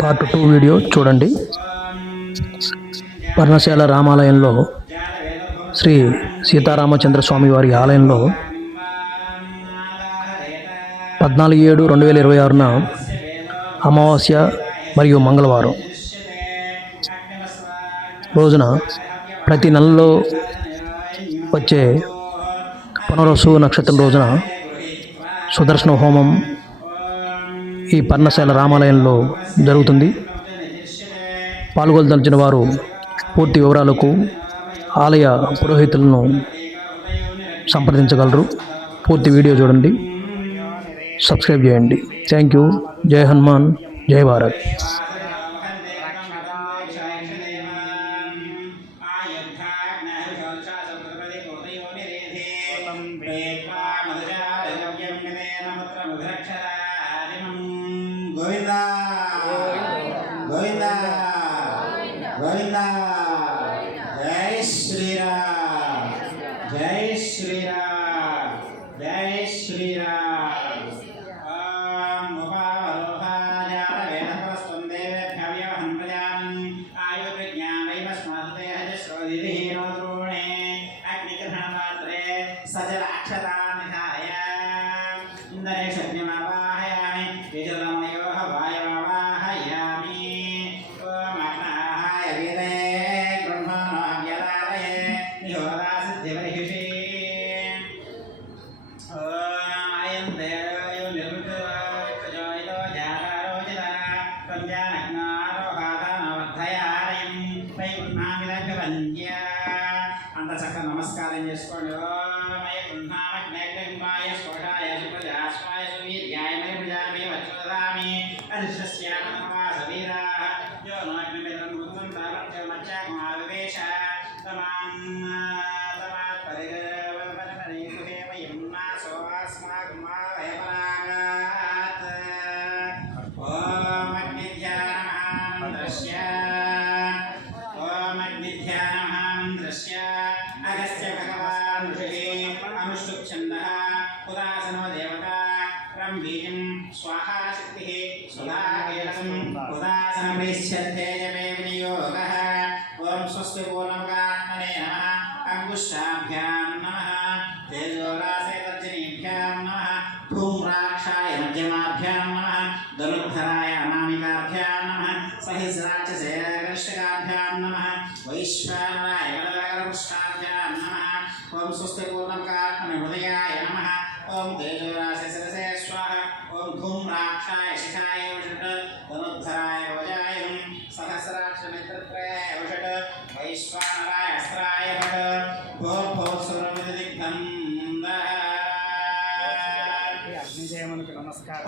Part 2 video చూడండి. పర్ణశాల రామాలయంలో శ్రీ సీతారామచంద్ర స్వామి వారి ఆలయంలో 14/7/2026న అమావాస్య మరియు మంగళవారం రోజున ప్రతి నెలలో వచ్చే పునర్వసు నక్షత్రం రోజున సుదర్శన హోమం ఈ పర్ణశాల రామాలయంలో జరుగుతుంది. పాల్గొనదలిచిన వారు పూర్తి వివరాలకు ఆలయ పురోహితులను సంప్రదించగలరు. పూర్తి వీడియో చూడండి, సబ్స్క్రైబ్ చేయండి. Thank you. జై హనుమాన్, జై భారత్. గోవిందా గోవిందా గోవిందా. జై శ్రీరామ్, జై శ్రీరామ్, జై శ్రీరామ్. ఓం ఉపావరోహాయ వేదపరస్పందేవ్యహం ప్రజాన్ ఆయుర్విజ్ఞానైవ స్మృతేః శ్రోదిధీరోద్రోణే అగ్నిగ్రహణమాత్రే సజలాక్షతానిధాయ ఇందరే సజ్ఞమావాహయామి విజలమయోః వాయమావాహయామి. ఓం అగ్నాయ వీరే బ్రహ్మణో వ్యదాలయే నిహోరా సిద్ధివర్హిషి. ఓం అయం దేవో నిర్వికృతజోయితో జాతారోజిత పంచానగ్నారోహాతానవర్ధయారయం వై పుణ్ణామిదభ్యవంద్య. అంత చక్క నమస్కారం చేసుకోండి. ఓం అయ పుణ్ణామగ్నేగ్నింబాయ స్ఫోటాయ సుప్రజాస్వాయ సువీర్యాయ మే ప్రజామే వచ్చోదామి అరిష్టస్యానమవాసవీరాః యో నాగ్నిమిత్రం వృత్తం తామర్చమచ్చాగుమావివేశ తమాత్ పరిగరవపరమరీకుహే వయం నాసో అస్మాగుమావయపరాగాత్. ఓం అగ్నిధ్యానమహామంత్రస్య ఓం అగ్నిధ్యానమహామంత్రస్య అగస్త్య భగవాన్ ఋషిः అనుష్ఠుప్ ఛందః ఉదాసనో దేవతా రం బీజం స్వాహా శక్తిः సుధాకేశం ఉదాసనమేశ్చర్తే జపే వినియోగः. ఓం స్వస్తి పూర్ణముగాత్మనే నమః. అంగుష్టాభ్యాం నమః. తేజోరాసే తర్జనీభ్యాం నమః. ధూమ్రాక్షాయ మధ్యమాభ్యాం నమః. ధనుర్ధరాయ అనామికాభ్యాం నమః. సహస్రాక్షసే కనిష్ఠకాభ్యాం నమః. వైశ్వానరాయ వరదకరపుష్టాభ్యాం నమః. ఓం స్వస్తి పూర్ణముగాత్మనే హృదయాయ నమః. ఓం తేజోరాసే శిరసే స్వాహ. ఓం ధూమ్రాక్షాయ శిఖాయ వషట్. ధనుర్ధరాయ వజాయం. సహస్రాక్షమిత్రత్రయాయ వషట్. వైశ్వానరాయ అస్త్రాయ వషట్. భోర్భోత్సవమిదిగ్ధం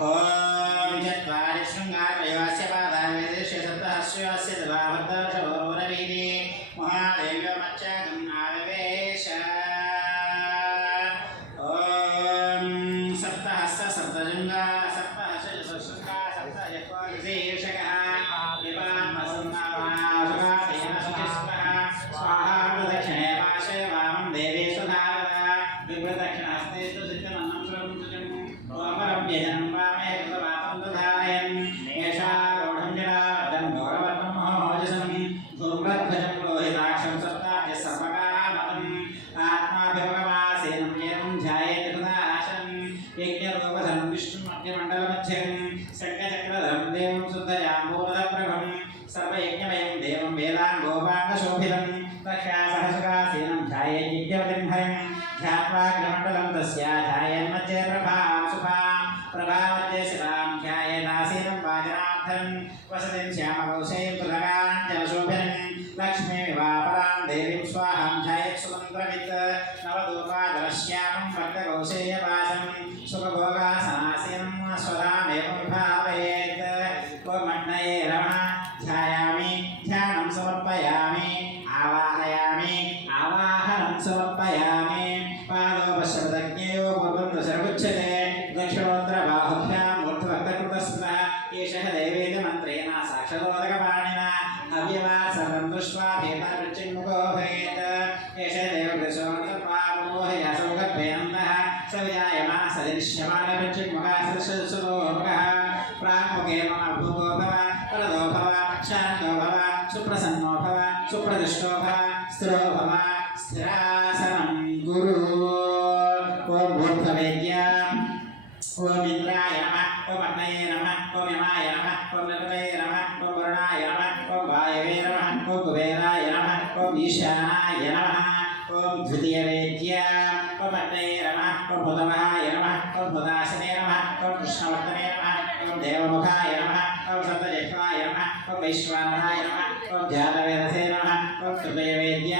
ఓం చత్వారి శృంగారయోస్య పాదావేదేశ సప్తహస్యోస్య దవాభద్రశోరవీది మహాదేవ్యమచ్చాగం ఆవివేశ. ఓం సప్తహస్త సప్తజంగా సప్తహశృంగా సప్తయత్వాదిశీర్షకః వివాహమసన్నావాసుగాదేన శుచిస్వః. స్వాహా ప్రదక్షిణే పాశే వామం దేవీ సుధారద. విప్రదక్షిణహస్తే తు సిద్ధమన్నం సురం సుజం. ఓమరం వ్యజనం వామే కృతవాతం దుధారయన్. ఏషా రౌఢం జడార్దం గౌరవర్ణం మహోజసం. ధూమ్రధ్వజం లోహితాక్షం సప్తాభ్య సర్వకామతం. ఆత్మాభిముఖమాసీనం ఏనం ధ్యాయేత్ హృదాశం. యజ్ఞరూపధరం విష్ణుమధ్యమండలమధ్యం. శంఖచక్రధరం దేవం శుద్ధజాంబూరదప్రభం. సర్వయజ్ఞమయం దేవం వేదాంగోపాంగశోభితం. రక్షాసహసుకాసీనం ధ్యాయేజ్ఞవతిం హరిం. ధ్యాత్వాగ్రమండలం తస్యా ధ్యాయేన్మధ్యే ప్రభాం సుభాం. ప్రభామధ్యే శివాం ధ్యాయేదాసీనం వాజనార్థం. వసతిం శ్యామకౌశేయం తులకాంచలశోభినం. లక్ష్మీమివాపరాం దేవీం స్వాహాం ధ్యాయేత్ సుమంత్రవిత్. నవదూపాదలశ్యామం భక్తకౌశేయవాసం. సుఖభోగాసనాసీనం స్వదామేవం విభావయేత్. ఓమగ్నయే రమణ ధ్యాయామి ధ్యానం సమర్పయామి. ఆవాహయామి ఆవాహనం సమర్పయామి. పాదోపశబ్దజ్ఞేయో పూర్వం దశరగుచ్యతే. దక్షిణోత్తరబాహుభ్యాం ఊర్ధ్వక్తకృతస్మః. ఏషః దైవేతి మంత్రేణ సాక్షతోదకపాణినా. అవ్యవాత్ సర్వం దృష్ట్వా భేదవృచ్చిన్ముఖో భవేత్. ఏష దేవదశోగత్వామోహయాసౌగత్వేనందః. స విజాయమాన సదృశ్యమానవృచ్చిన్ముఖः సదృశసురోముఖः. ప్రాక్ముఖే మమ భూగోభవ. ఓం నమః నమః ఓం వరుణాయ నమః ఓం వాయవే నమః ఓం కుబేరాయ నమః ఓం ఈశానాయ నమః ఓం ద్వితీయవేద్య ఓం అగ్నయే నమః ఓం భుతవాయ నమః ఓం భుతాసనే నమః ఓం కృష్ణవర్తనే నమః ఓం దేవముఖాయ నమః ఓం సప్తజిహ్వాయ నమః ఓం వైశ్వానరాయ నమః ఓం జాతవేదసే నమః ఓం తృతీయవేద్య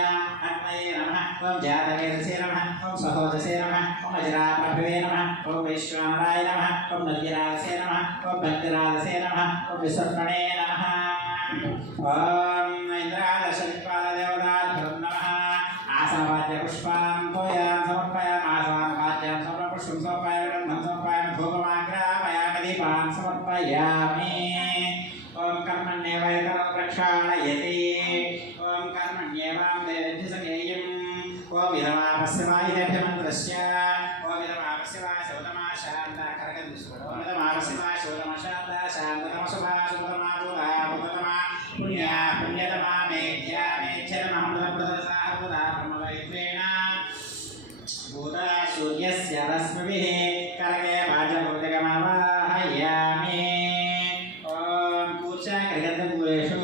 అగ్నయే నమః ఓం జాతవేదసే నమః ఓం సహోదసే నమః ఓం అజరాప్రభవే నమః ఓం వైశ్వానరాయ నమః ఓం నద్యరాజసే నమః ఓం భక్తిరాజసే నమః ఓం విసర్పణే నమః ఓం ఇంద్రాదశపాదేవతాభ్యం నమః ఆసనవాద్య పుష్పాం తోయాం సమర్పయాం ఆసనవాద్యాం సమర్పుష్పం సమర్పయామి గంధం సమర్పయామి ధూపమాగ్రాపయామి దీపాం సమర్పయామి ఓం కర్మణ్యేవైతరం ప్రక్షాళయతి ఓం కర్మణ్యేవాం దేవజ్ఞసకేయం ఓం విధమాపస్యవాయుధేభ్యమంత్రస్య ఓం విధమాపస్యవాయ శౌతమా శాంత కరగదుస్వర ఓం విధమాపస్యవాయ శౌతమా శాంత శాంతతమ శుభా శుభతమా భూతా భూతతమా పుణ్యా పుణ్యతమా మేధ్యా మేధ్యతమహమృతప్రదసాహ భూతా బ్రహ్మవైత్రేణ భూతా సూర్యస్య రశ్మిభిః కరగే వాచభూతికమావాహయామి ఓం కూర్చాగ్రగద్దపూరేషు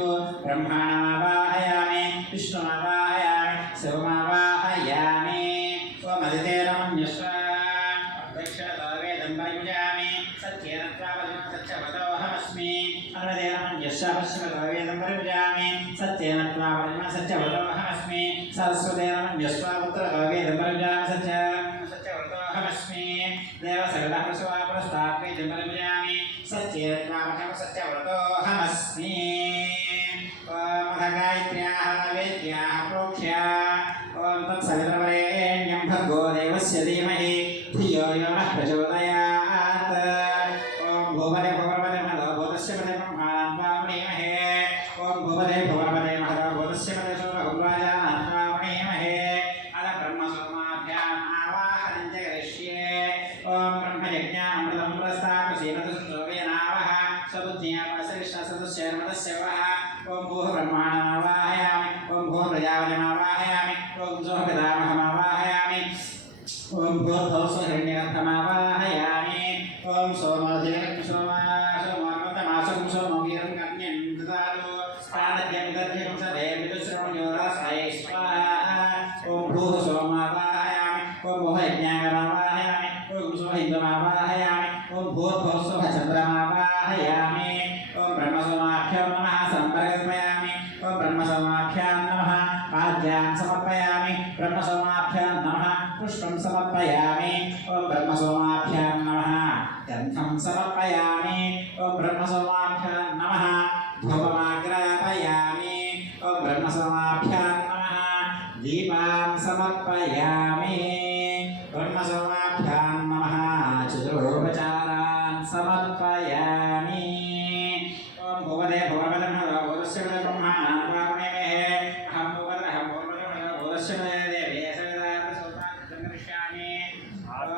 బ్రహ్మాణమావాహయామి విష్ణుమావాహయామి శివమావాహయామి ఓం అదితేరమన్యస్వ దక్షిణతో వేదం పరిముజామి సత్యేనత్వావజన సత్యవతోహమస్మి అన్వదేరమన్యస్వ పశ్చిమతో వేదం పరిముజామి సత్యేనత్వావజన సత్యవతోహమస్మి సరస్వతేరమన్యస్వ పుత్రతో వేదం పరిముజామి సత్యవతోహమస్మి దేవసగదహమస్వాపురస్తాపే జంబలిముజామి సత్యేనత్వావజన సత్యవతోహమస్మి ఓం గాయత్ర్యాః వేద్యాః ప్రోక్ష్య ఓం తత్సవితృవరేణ్యం భర్గో దేవస్య ధీమహి ధియో యో నః ప్రచోదయాత్ ఓం భూపదే భువనపదే మహదో భూతస్య పదే బ్రహ్మాణం త్వామణీమహే ఓం భూపదే భువనపదే మహదో భూతస్య పదే శోభగం రాజానాం త్వామణీమహే అద బ్రహ్మసోమాభ్యాం ఆవాహనం చ కరిష్యే ఓం బ్రహ్మయజ్ఞామృతం ప్రస్థాపసేనతుష్టోభయనావః సబుద్ధ్యా పరసవిశ్వాసదస్యర్మదస్య వః ఓం భూః బ్రహ్మాణమావాహయామి ఓం భూః ప్రజాపతిమావాహయామి ఓం సోః పితామహమావాహయామి ఓం భూర్భువస్వహిరణ్యర్థమావాహయామి ఓం సోమోదయసోమాసోమోర్మతమాసం సోమవీరం కన్యం దదాతు స్థానద్యం దధ్యం సదే విదుశ్రవణ్యోరాసాయ స్వాహా ఓం భూః సోమావాహయామి ఓం భూః యజ్ఞాగమావాహయామి ఓం సోః ఇంద్రమావాహయామి ఓం భూర్భువస్వః చంద్రమావాహయామి ఓం బ్రహ్మసోమాభ్యాం నమః సంపర్కల్పయామి ఓం బ్రహ్మసోమాభ్యాం నమః పాద్యాం సమర్పయామి బ్రహ్మసోమాభ్యాం నమః పుష్పం సమర్పయామి ఓం బ్రహ్మసోమాభ్యాం నమః గంధం సమర్పయామి ఓం బ్రహ్మసోమాభ్యాం నమః ధూపమాగ్రాపయామి ఓం బ్రహ్మసోమాభ్యాం నమః దీపాం సమర్పయామి బ్రహ్మసోమాభ్యాం నమః చతురోపచారాన్ సమర్పయామి ఓం భువదే భువనపదే మహదో భూతస్య పదే బ్రహ్మాణం త్వామణీమహే అహం భువదే అహం భువనపదే మహదో భూతస్య పదే దేవీ సవితాః సోతాః కరిష్యామి ఓం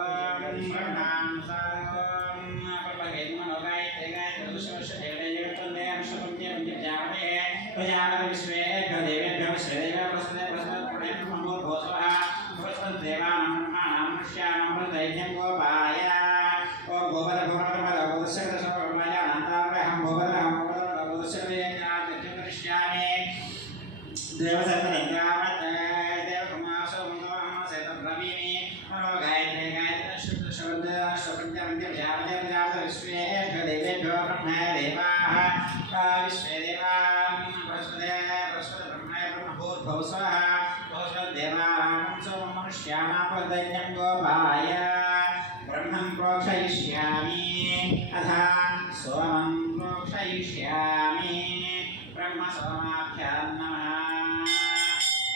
బ్రహ్మాం సర్వం పర్వగేన్మనోగాయత్రే గాయత్రి దుష్యవశ్య దేవదే జగత్వందే అనుష్ఠపంచే పంచజామతే ప్రజాపతి విశ్వేభ్యో దేవేభ్యో విశ్వేదేవ ప్రసదే ప్రసదే పుణే బ్రహ్మోర్భోస్వః దేవానాం బ్రహ్మాణాం మనుష్యానాం ప్రదైత్యం గోపాయ ఓం భూపదే భువనపదే మహదో భూతస్య పదే శోభగం రాజానాం త్వామణీమహే అహం భూపదే అహం భువనపదే మహదో భూతస్య పదే జ్ఞానత్యం కరిష్యామి దేవసర్వలింగామతే దేవకుమాసో మంగళమహమసేత బ్రవీమి మనో గాయత్రే గాయత్రి శుద్ధ శుద్ధపంచమంత్యం జాపతే ప్రజాపతి విశ్వేభ్యో దేవేభ్యో బ్రహ్మే దేవాః విశ్వే దేవాః బృహస్పతే బృహస్పతి బ్రహ్మే బ్రహ్మభూర్భువస్వః భూస్వదేవానాం సోమం మనుష్యానాం ప్రదైత్యం గోపాయ బ్రహ్మం ప్రోక్షయిష్యామి అథ సోమం ప్రోక్షయిష్యామి బ్రహ్మసోమాభ్యాం నమః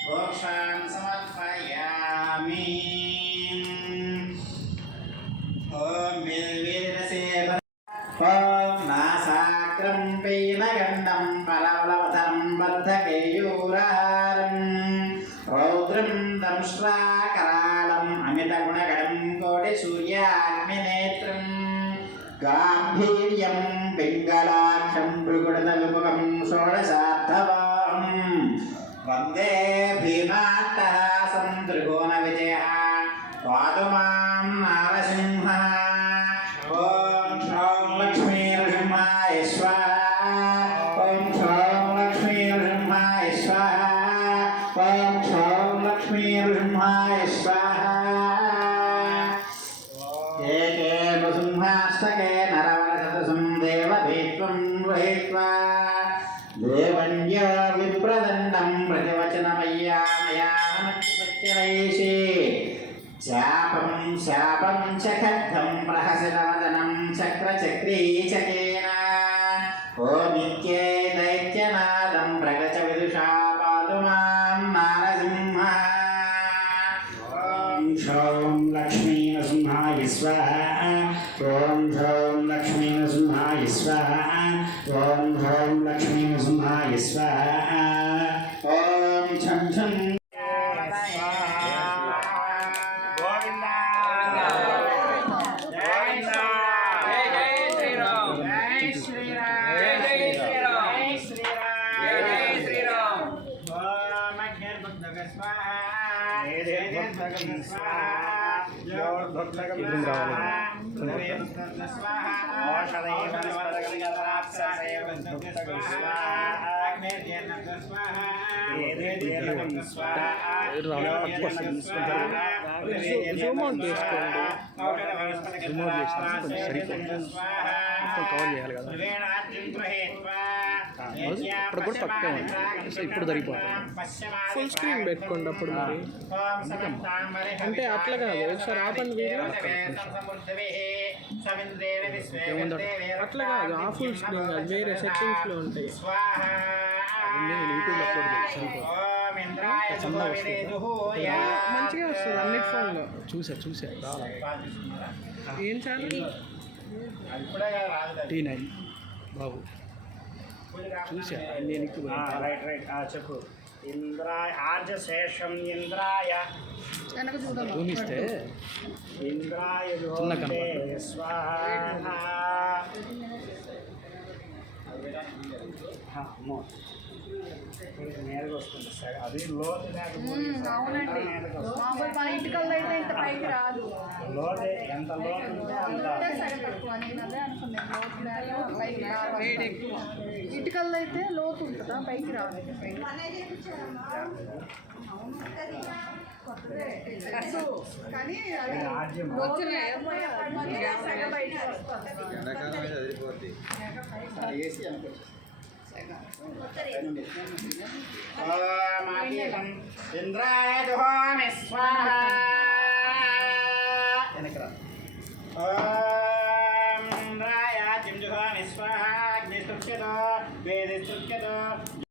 ప్రోక్షాం సమర్పయామి ఓం విల్విరసే ఓం నాసాగ్రం పీనగండం పరవలవతరం బద్ధకేయూరారం రౌద్రం దంష్ట్రాకరాళం అమితగుణగణం కోటిసూర్యాగ్నినేత్రం గాంభీర్యం పింగళాక్షం భృగుడతలుముఖం షోడశార్థవాం వందే భీమాట్టహాసం త్రికోణ విజయః పాతు మాం నారసింహः ఓం శ్రౌం లక్ష్మీ నృసింహాయ స్వాహా गृहीत्वा देवन्यो विप्रदण्डं प्रतिवचनमय्यामयानमच्युतच्चरैषि शापं शापं च खड्गं प्रहसितवदनं चक्रचक्रीचकेन ओमित्ये दैत्यनादं प्रगच विदुषा पातु मां नारसिंह ॐ शौं लक्ष्मीनृसिंहाय स्वाहा ॐ शौं लक्ष्मीनृसिंहाय स्वाहा ॐ शौं लक्ष्मीनृसिंहाय स्वाहा ॐ छं छं కవర్ చేయాలి కదా ఇప్పుడు కూడా తక్కువ ఉంది సో ఇప్పుడు సరిపోతుంది ఫుల్ స్క్రీన్ పెట్టుకోండి అప్పుడు మరి అంటే అట్లా కాదు ఒకసారి ఆపండి వీడియో అట్లా కాదు ఆ ఫుల్ స్క్రీన్ కాదు వేరే సెట్టింగ్స్లో ఉంటాయి నేను యూట్యూబ్లో అప్లోడ్ చేసి మంచిగా వస్తుంది అన్నిటి ఫోన్లో చూసా ఏం ఛానల్ T9 బాబు చూసా నేను రైట్ చెప్పు ఇంద్రాయ ఆర్జశేషం ఇంద్రాయ భూమిస్తే ఇంద్రాయ చిన్న కనపడ స్వాహ నేరుగా వస్తుంది సార్ అది లోతు అవునండి మామూలు మన ఇటుకల్లో అయితే ఇంత పైకి రాదు లోతు ఎంత లోతు ఉంటే అంత సరే తక్కువ నేను అదే అనుకున్నాను లోతు లేక పైకి రావాలి ఇటుకల్లో అయితే లోతు ఉంటుందా పైకి రాదు కానీ అది లోతు లేకపోయేప్పటికీ సగం బయటికి వస్తుంది ఇంద్రాయ దుహామి స్వాహ ఓం ఇంద్రాయ జిం దుహామి స్వాహ అగ్నిస్తుక్యతో వేదిస్తుక్యతో